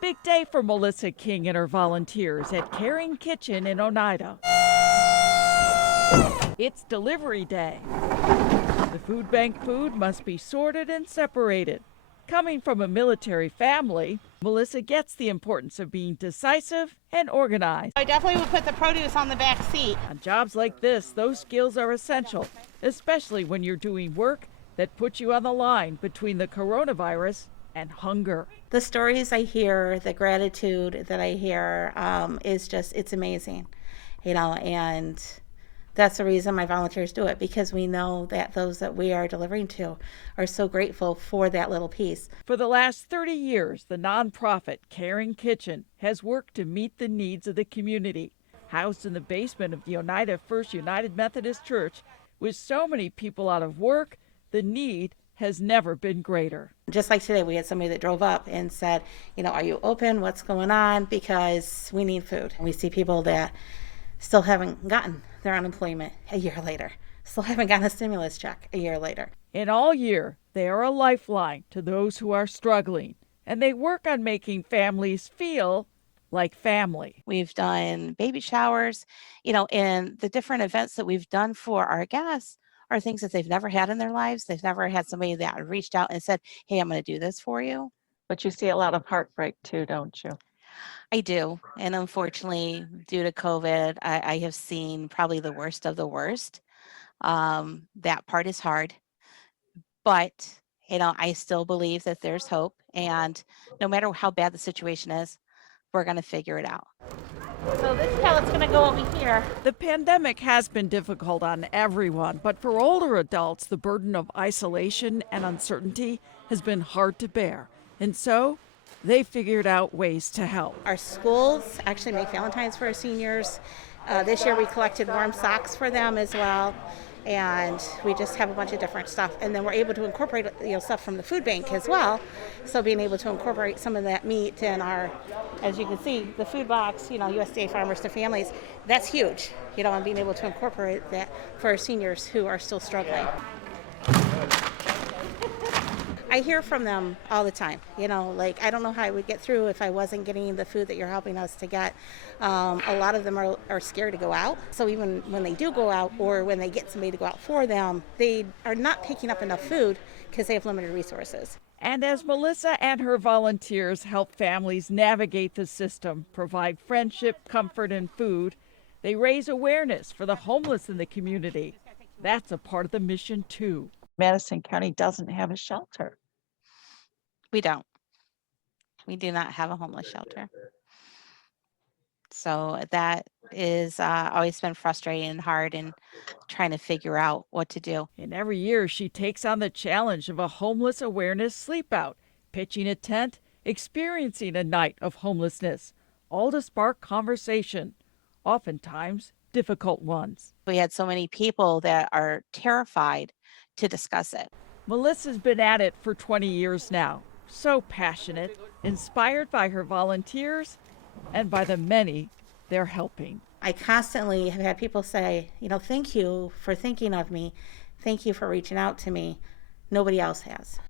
big day for Melissa King and her volunteers at Caring Kitchen in Oneida. It's delivery day. The food bank food must be sorted and separated. Coming from a military family, Melissa gets the importance of being decisive and organized. I definitely would put the produce on the back seat. On jobs like this, those skills are essential, especially when you're doing work that puts you on the line between the coronavirus and hunger. The stories I hear, the gratitude that I hear it's amazing, and that's the reason my volunteers do it, because we know that those that we are delivering to are so grateful for that little piece. For the last 30 years, the nonprofit Caring Kitchen has worked to meet the needs of the community. Housed in the basement of the Oneida First United Methodist Church, with so many people out of work, the need has never been greater. Just like today, we had somebody that drove up and said, are you open? What's going on? Because we need food. We see people that still haven't gotten their unemployment a year later, still haven't gotten a stimulus check a year later. And all year, they are a lifeline to those who are struggling, and they work on making families feel like family. We've done baby showers, and the different events that we've done for our guests are things that they've never had in their lives. They've never had somebody that reached out and said, hey, I'm going to do this for you. But you see a lot of heartbreak too, don't you? I do. And unfortunately, due to COVID, I have seen probably the worst of the worst. That part is hard. But, I still believe that there's hope. And no matter how bad the situation is, we're going to figure it out. So this pallet's going to go over here. The pandemic has been difficult on everyone, but for older adults, the burden of isolation and uncertainty has been hard to bear. And so they figured out ways to help. Our schools actually make Valentines for our seniors. This year we collected warm socks for them as well. And we just have a bunch of different stuff. And then we're able to incorporate stuff from the food bank as well. So being able to incorporate some of that meat in our, as you can see, the food box, USDA Farmers to Families, that's huge, and being able to incorporate that for our seniors who are still struggling. I hear from them all the time, I don't know how I would get through if I wasn't getting the food that you're helping us to get. A lot of them are scared to go out. So even when they do go out, or when they get somebody to go out for them, they are not picking up enough food because they have limited resources. And as Melissa and her volunteers help families navigate the system, provide friendship, comfort, and food, they raise awareness for the homeless in the community. That's a part of the mission, too. Madison County doesn't have a shelter. We don't. We do not have a homeless shelter. So that is always been frustrating and hard, and trying to figure out what to do. And every year she takes on the challenge of a homeless awareness sleep out, pitching a tent, experiencing a night of homelessness, all to spark conversation, oftentimes difficult ones. We had so many people that are terrified to discuss it. Melissa's been at it for 20 years now, so passionate, inspired by her volunteers and by the many they're helping. I constantly have had people say, thank you for thinking of me. Thank you for reaching out to me. Nobody else has.